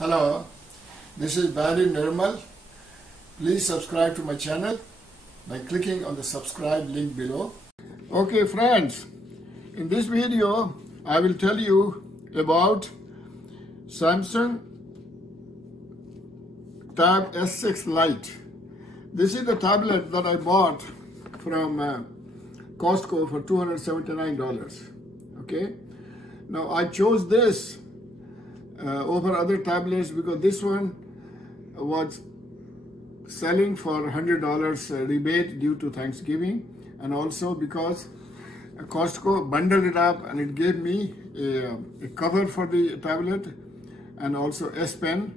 Hello, this is Barry Nirmal. Please subscribe to my channel by clicking on the subscribe link below. Okay friends, in this video I will tell you about Samsung Tab S6 Lite. This is the tablet that I bought from Costco for $279. Okay, now I chose this over other tablets because this one was selling for $100 rebate due to Thanksgiving, and also because Costco bundled it up and it gave me a cover for the tablet and also S Pen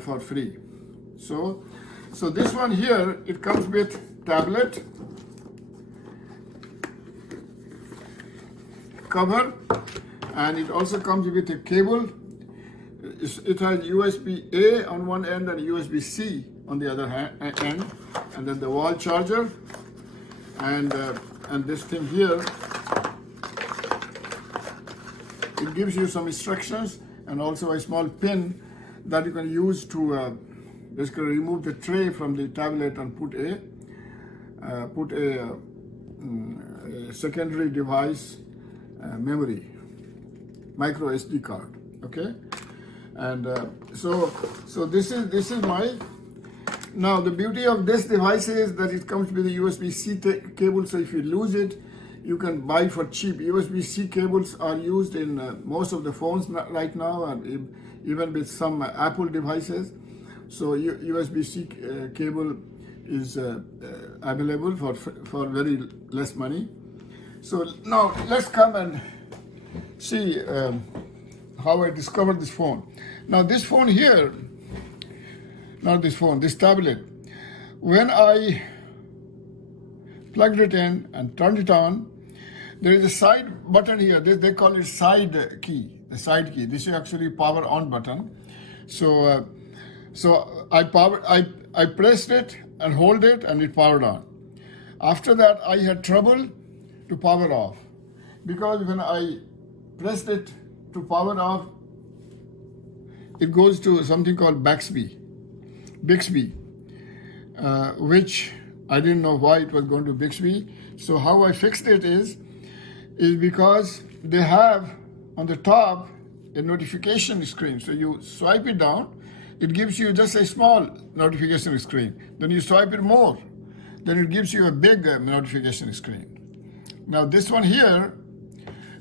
for free. So this one here, it comes with tablet cover, and it also comes with a cable. It has USB-A on one end and USB-C on the other end, and then the wall charger, and this thing here, it gives you some instructions and also a small pin that you can use to basically remove the tray from the tablet and put a secondary device memory, micro SD card. Okay. And so this is my. Now the beauty of this device is that it comes with a USB-C cable, so if you lose it, you can buy for cheap. USB-C cables are used in most of the phones right now, and even with some Apple devices. So USB-C cable is available for very less money. So now let's come and see how I discovered this phone. Now this phone here, not this phone, this tablet, when I plugged it in and turned it on, there is a side button here. They call it side key, the side key. This is actually power on button. So I pressed it and hold it, and it powered on. After that, I had trouble to power off, because when I pressed it to power off, it goes to something called Bixby, which I didn't know why it was going to Bixby. So how I fixed it is because they have on the top a notification screen. So you swipe it down, it gives you just a small notification screen. Then you swipe it more, then it gives you a big notification screen. Now this one here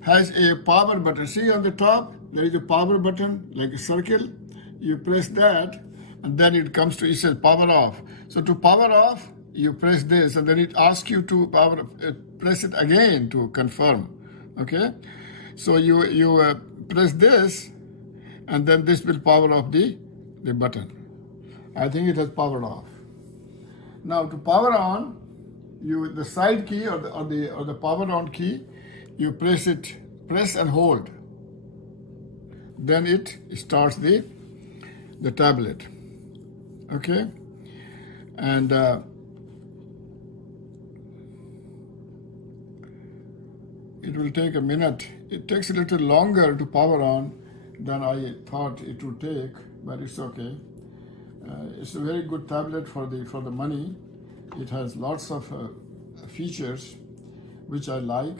has a power button. See on the top, there is a power button, like a circle. You press that, and then it comes to, it says power off. So to power off, you press this, and then it asks you to press it again to confirm. Okay? So you press this, and then this will power off the button. I think it has powered off. Now to power on, the side key or the power on key, you press and hold. Then it starts the tablet. Okay, and it will take a minute. It takes a little longer to power on than I thought it would take, but it's okay. It's a very good tablet for the money. It has lots of features which I like.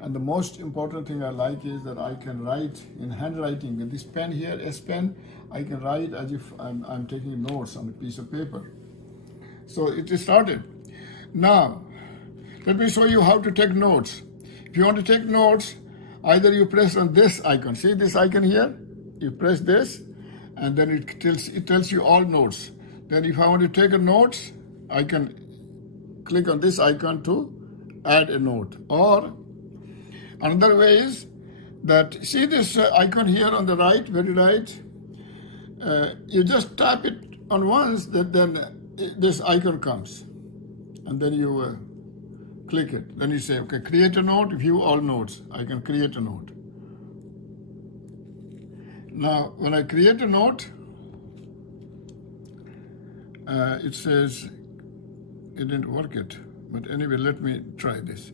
And the most important thing I like is that I can write in handwriting. With this pen here, S Pen, I can write as if I'm taking notes on a piece of paper. So it is started. Now, let me show you how to take notes. If you want to take notes, either you press on this icon. See this icon here? You press this, and then it tells you all notes. Then if I want to take a note, I can click on this icon to add a note. Or another way is that, see this icon here on the right, very right? You just tap it on once, then this icon comes. And then you click it. Then you say, okay, create a note, view all notes. I can create a note. Now, when I create a note, it says, it didn't work it. But anyway, let me try this.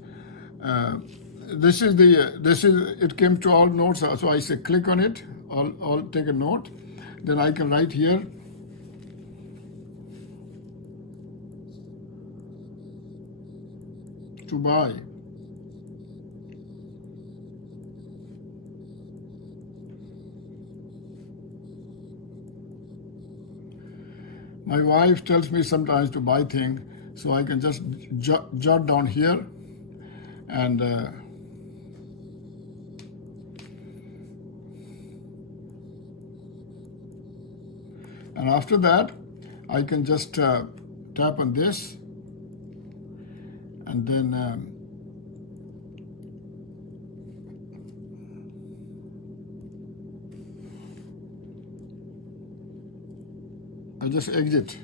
It came to all notes, so I say click on it, all take a note, then I can write here to buy. My wife tells me sometimes to buy things, so I can just jot down here and after that I can just tap on this, and then I just exit.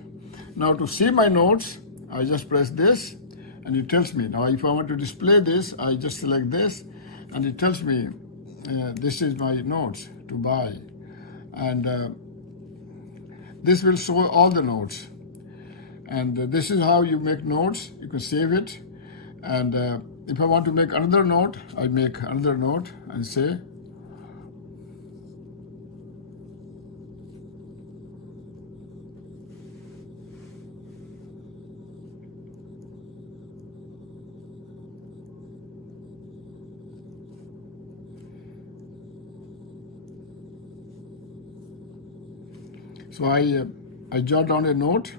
Now to see my notes, I just press this and it tells me. Now if I want to display this, I just select this and it tells me this is my notes to buy. And this will show all the notes. And this is how you make notes. You can save it. And if I want to make another note, I make another note and say, so I jot down a note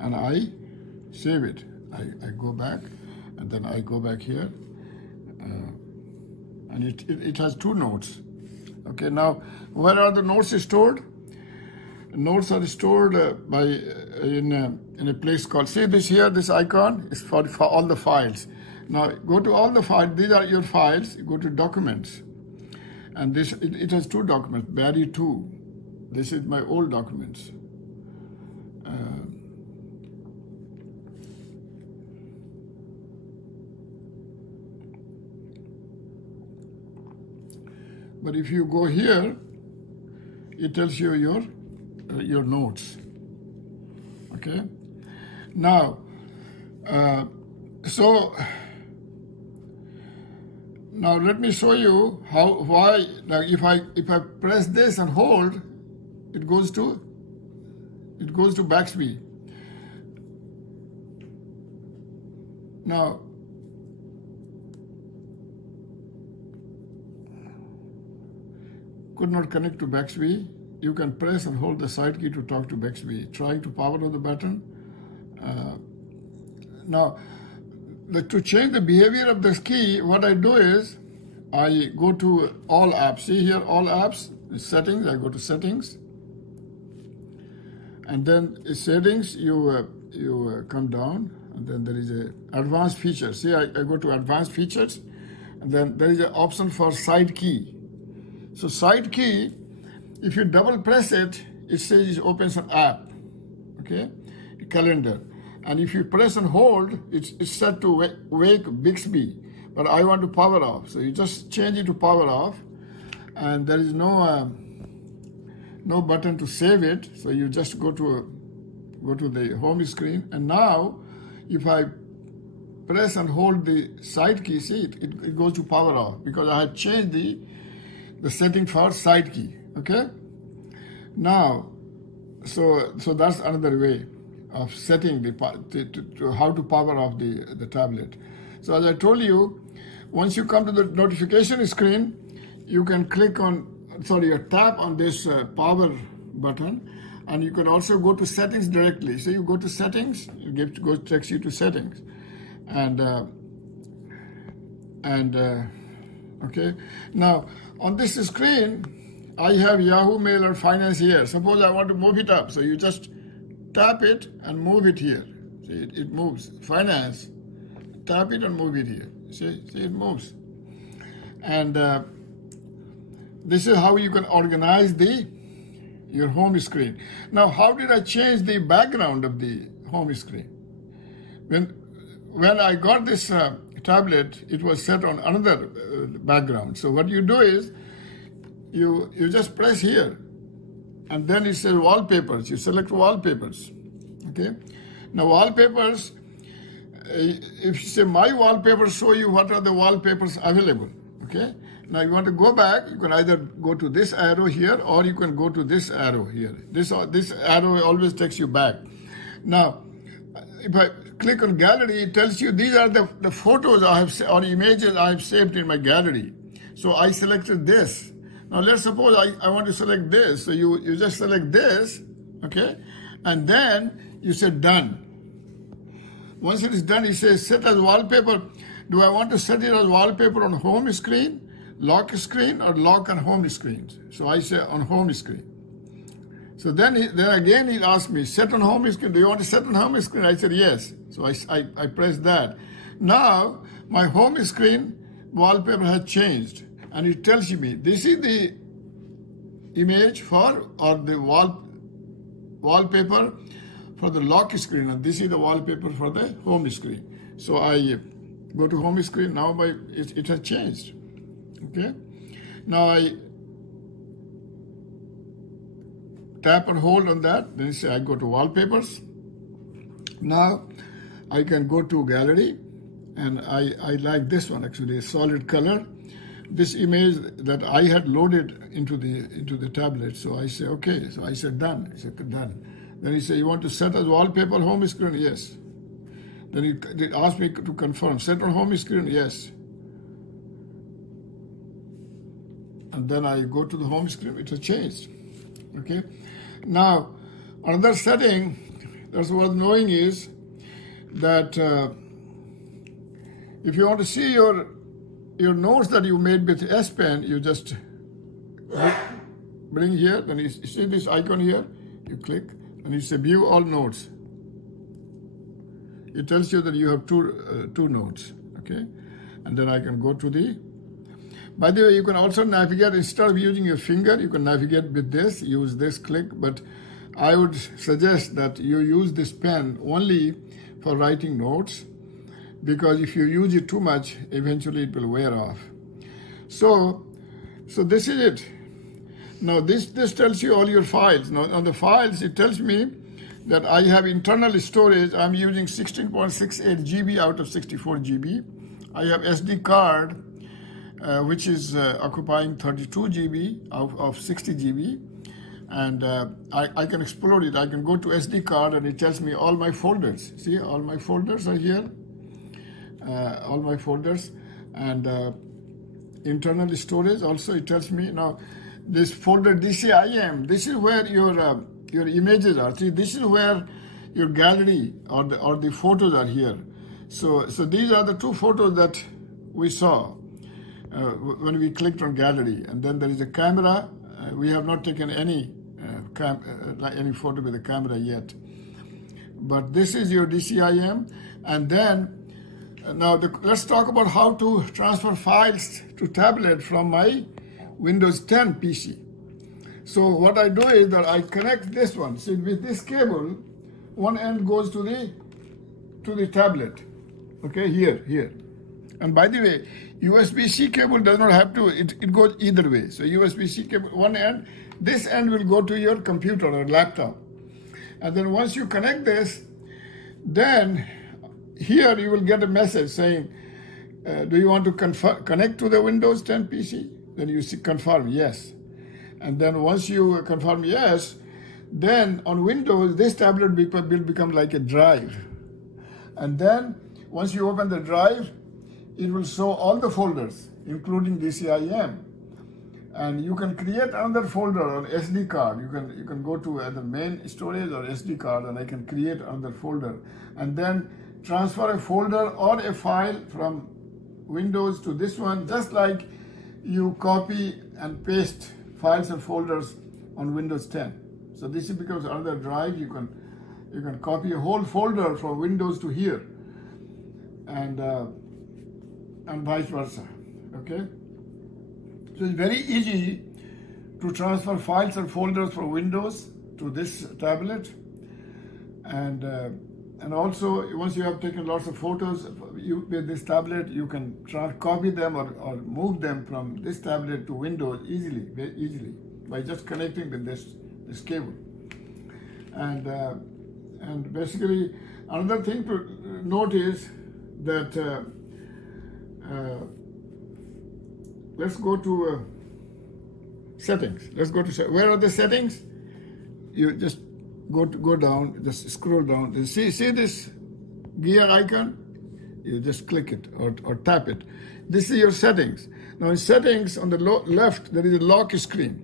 and I save it. I go back and then I go back here and it has two notes. Okay, now where are the notes stored? Notes are stored in a place called, see this here, this icon is for all the files. Now go to all the files, these are your files, you go to documents. And this it has two documents, Barry 2. This is my old documents. But if you go here, it tells you your notes. Okay. Now, now let me show you why. Now, if I press this and hold, it goes to Bixby. Now, could not connect to Bixby. You can press and hold the side key to talk to Bixby. Trying to power on the button. Now, to change the behavior of this key, what I do is I go to all apps. See here, all apps, settings. I go to settings. And then in settings, you come down, and then there is a advanced features. See, I go to advanced features, and then there is an option for side key. So side key, if you double press it, it says it opens an app, okay, a calendar. And if you press and hold, it's set to wake Bixby, but I want to power off. So you just change it to power off, and there is no button to save it. So you just go to the home screen, and now if I press and hold the side key, see it goes to power off because I have changed the setting for side key. Okay. Now, so that's another way of setting to how to power off the tablet. So as I told you, once you come to the notification screen, you can tap on this power button, and you can also go to settings directly. So you go to settings, it takes you to settings, okay. Now on this screen, I have Yahoo Mail or Finance here. Suppose I want to move it up, so you just tap it and move it here. See, it moves. Finance, tap it and move it here. See it moves. And this is how you can organize your home screen. Now, how did I change the background of the home screen? When I got this tablet, it was set on another background. So what you do is, you just press here, and then it says wallpapers. You select wallpapers. Okay. Now wallpapers, if you say my wallpapers, show you what are the wallpapers available. Okay. Now you want to go back, you can either go to this arrow here or you can go to this arrow here. This arrow always takes you back. Now, if I click on gallery, it tells you these are the photos I have or images I have saved in my gallery. So I selected this. Now let's suppose I want to select this. So you just select this, okay? And then you say done. Once it is done, it says set as wallpaper. Do I want to set it as wallpaper on home screen, lock screen, or lock and home screens? So I say on home screen. So then again he asked me, set on home screen. Do you want to set on home screen? I said yes. So I pressed that. Now my home screen wallpaper has changed, and it tells me this is the image for or the wallpaper for the lock screen, and this is the wallpaper for the home screen. So I go to home screen. Now it has changed. Okay. Now I tap and hold on that. Then I go to wallpapers. Now I can go to gallery, and I like this one actually, a solid color. This image that I had loaded into the tablet. So I say okay. So I said done. I said done. Then he said, you want to set as wallpaper home screen? Yes. Then it asked me to confirm. Set on home screen? Yes. And then I go to the home screen. It has changed. Okay. Now, another setting that's worth knowing is that if you want to see your notes that you made with S Pen, you just bring here. Then you see this icon here. You click. And you say view all notes. It tells you that you have two notes, okay? And then I can go to the, by the way, you can also navigate, instead of using your finger, you can navigate with this, use this click, but I would suggest that you use this pen only for writing notes, because if you use it too much, eventually it will wear off. So this is it. Now this tells you all your files. Now on the files, it tells me that I have internal storage. I'm using 16.68 GB out of 64 GB. I have SD card, which is occupying 32 GB of 60 GB. And I can explode it. I can go to SD card and it tells me all my folders. See, all my folders are here. All my folders. And internal storage also, it tells me. Now, this folder DCIM, this is where your images are. See, this is where your gallery or the photos are here. So these are the two photos that we saw when we clicked on gallery. And then there is a camera. We have not taken any photo with the camera yet. But this is your DCIM. And then now let's talk about how to transfer files to tablet from my Windows 10 PC. So what I do is that I connect this one. So with this cable, one end goes to the tablet. Okay, here. And by the way, USB-C cable does not have to, it goes either way. So USB-C cable, one end, this end will go to your computer or laptop. And then once you connect this, then here you will get a message saying, do you want to connect to the Windows 10 PC? Then you see confirm yes. And then once you confirm yes, then on Windows, this tablet will become like a drive. And then once you open the drive, it will show all the folders, including DCIM. And you can create another folder on SD card. You can go to either main storage or SD card, and I can create another folder. And then transfer a folder or a file from Windows to this one, just like you copy and paste files and folders on Windows 10. So this becomes another drive. You can copy a whole folder from Windows to here, and vice versa. Okay. So it's very easy to transfer files and folders from Windows to this tablet, and also once you have taken lots of photos with this tablet, you can copy them or move them from this tablet to Windows very easily by just connecting with this cable. And basically another thing to note is that let's go to settings. Let's go to, where are the settings? You just go down, just scroll down. You see this gear icon? You just click it or tap it. This is your settings. Now in settings on the left, there is a lock screen.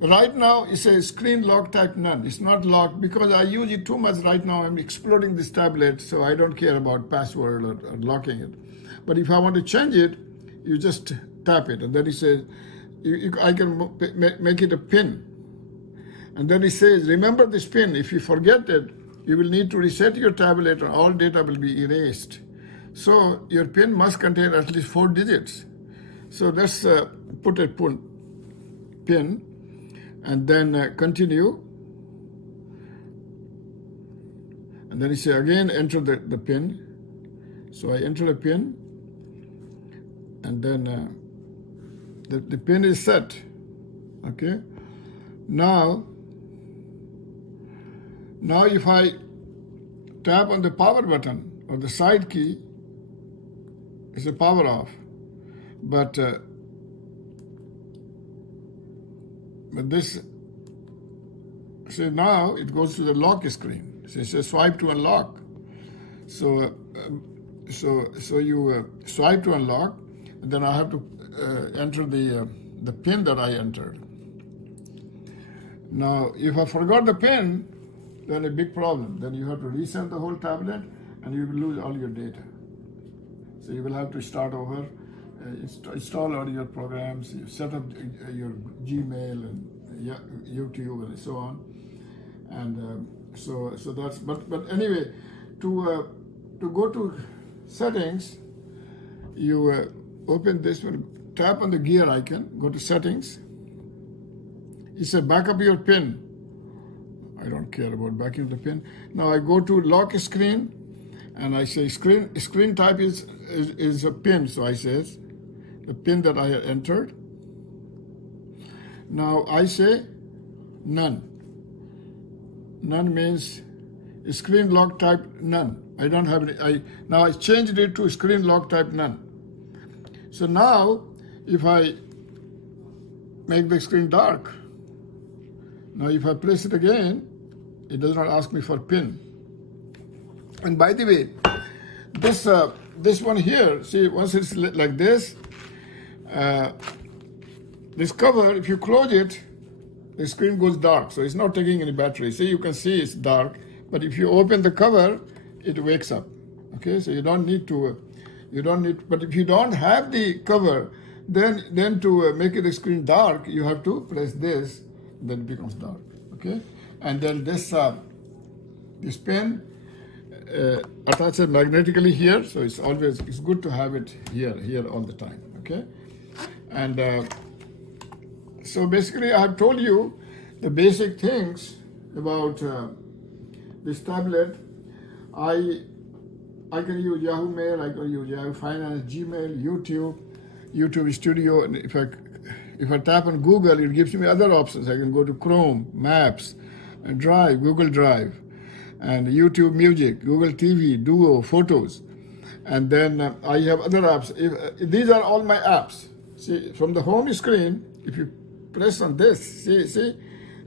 Right now, it says screen lock type none. It's not locked because I use it too much right now. I'm exploding this tablet, so I don't care about password or locking it. But if I want to change it, you just tap it. And then it says, I can make it a pin. And then it says, remember this pin. If you forget it, you will need to reset your tablet or all data will be erased. So your pin must contain at least 4 digits. So let's put a pin. And then continue. And then you say again, enter the pin. So I enter a pin. And then the pin is set. Okay. Now if I tap on the power button or the side key, it's a power off. But this, so now it goes to the lock screen. So it says swipe to unlock. So you swipe to unlock, and then I have to enter the pin that I entered. Now, if I forgot the pin, then a big problem. Then you have to reset the whole tablet, and you will lose all your data. So you will have to start over. Install all your programs, you set up your Gmail and YouTube and so on, and so that's. But anyway, to go to settings, you open this one, tap on the gear icon, go to settings. It says back up your pin. I don't care about backing the pin. Now I go to lock screen, and I say screen type is a pin. So I says the pin that I had entered. Now I say none. None means screen lock type none. I don't have any. Now I changed it to screen lock type none. So now if I make the screen dark, now if I press it again, it does not ask me for pin. And by the way, this one here, see, once it's like this, this cover, if you close it, the screen goes dark, so it's not taking any battery. See, you can see it's dark, but if you open the cover, it wakes up. Okay, so you don't need, but if you don't have the cover, then to make the screen dark, you have to press this, then it becomes dark. Okay, and then this pen attaches magnetically here, so it's good to have it here all the time. Okay, and so basically I have told you the basic things about this tablet. I can use Yahoo Mail, I can use Yahoo Finance, Gmail, YouTube Studio, and if I tap on Google, it gives me other options. I can go to Chrome, Maps, and Drive, Google Drive, and YouTube Music, Google TV, Duo, Photos. And then I have other apps. These are all my apps. See, from the home screen, if you press on this, see,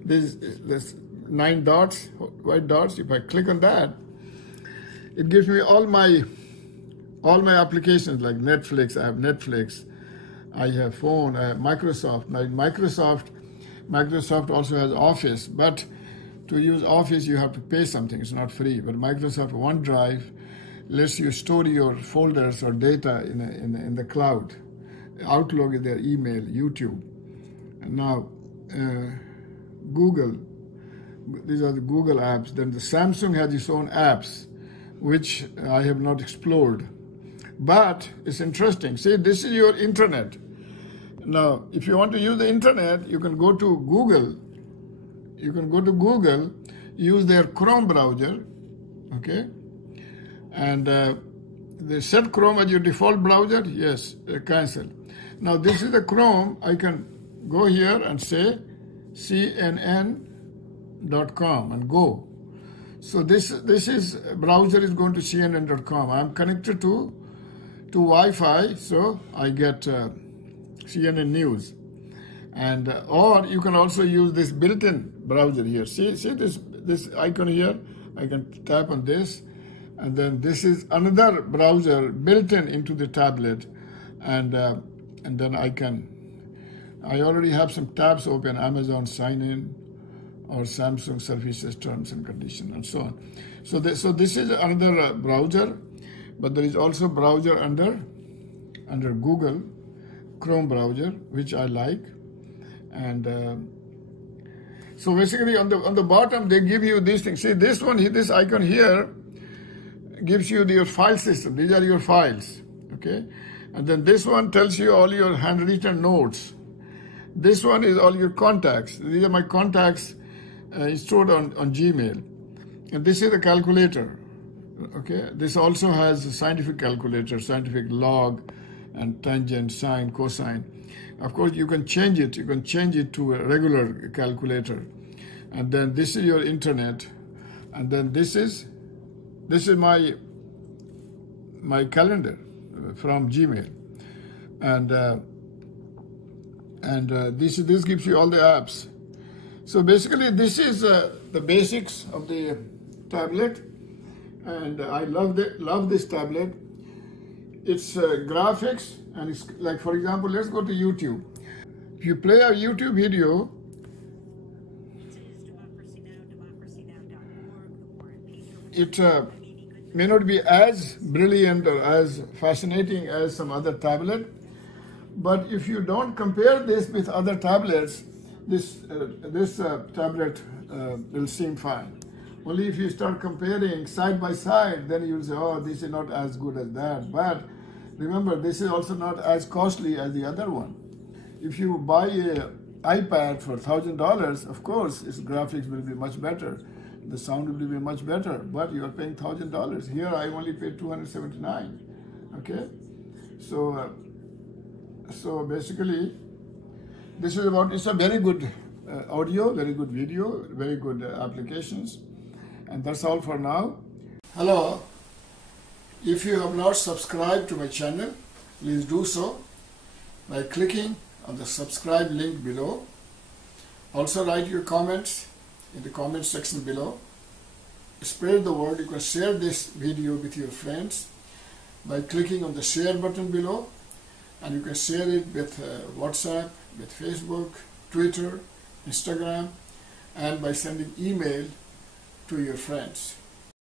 this 9 dots, white dots, if I click on that, it gives me all my applications like Netflix. I have Netflix. I have phone. I have Microsoft. Now Microsoft also has Office, but to use Office you have to pay something. It's not free. But Microsoft OneDrive lets you store your folders or data in the cloud. Outlook is their email. YouTube. And now Google. These are the Google apps. Then the Samsung has its own apps, which I have not explored. But it's interesting. See, this is your internet. Now, if you want to use the internet, you can go to Google. You can go to Google, use their Chrome browser, okay? And they set Chrome as your default browser. Yes, cancel. Now, this is the Chrome. I can go here and say CNN.com and go. So this browser is going to CNN.com. I'm connected to Wi-Fi, so I get CNN News. And or you can also use this built-in browser here. See this icon here? I can tap on this, and then this is another browser built-in into the tablet, and then I already have some tabs open: Amazon Sign In, or Samsung Services Terms and Conditions, and so on. So this is another browser, but there is also browser under Google Chrome browser, which I like. And so basically on the bottom they give you these things. See this icon here gives you your file system. These are your files, okay? And then this one tells you all your handwritten notes. This one is all your contacts. These are my contacts stored on Gmail. And this is a calculator, okay? This also has a scientific calculator, scientific log and tangent, sine, cosine. Of course, you can change it. You can change it to a regular calculator. And then this is your internet. And then this is my calendar from Gmail. And this gives you all the apps. So basically, this is the basics of the tablet. And I love this tablet. It's graphics. And it's like, for example, let's go to YouTube. If you play a YouTube video, it may not be as brilliant or as fascinating as some other tablet, but if you don't compare this with other tablets, this tablet will seem fine. Only if you start comparing side by side, then you'll say, oh, this is not as good as that. But remember, this is also not as costly as the other one. If you buy an iPad for $1,000, of course, its graphics will be much better. The sound will be much better, but you are paying $1,000. Here, I only paid $279. Okay, so basically, it's a very good audio, very good video, very good applications, and that's all for now. Hello. If you have not subscribed to my channel, please do so by clicking on the subscribe link below. Also write your comments in the comment section below. Spread the word. You can share this video with your friends by clicking on the share button below, and you can share it with WhatsApp, with Facebook, Twitter, Instagram, and by sending email to your friends.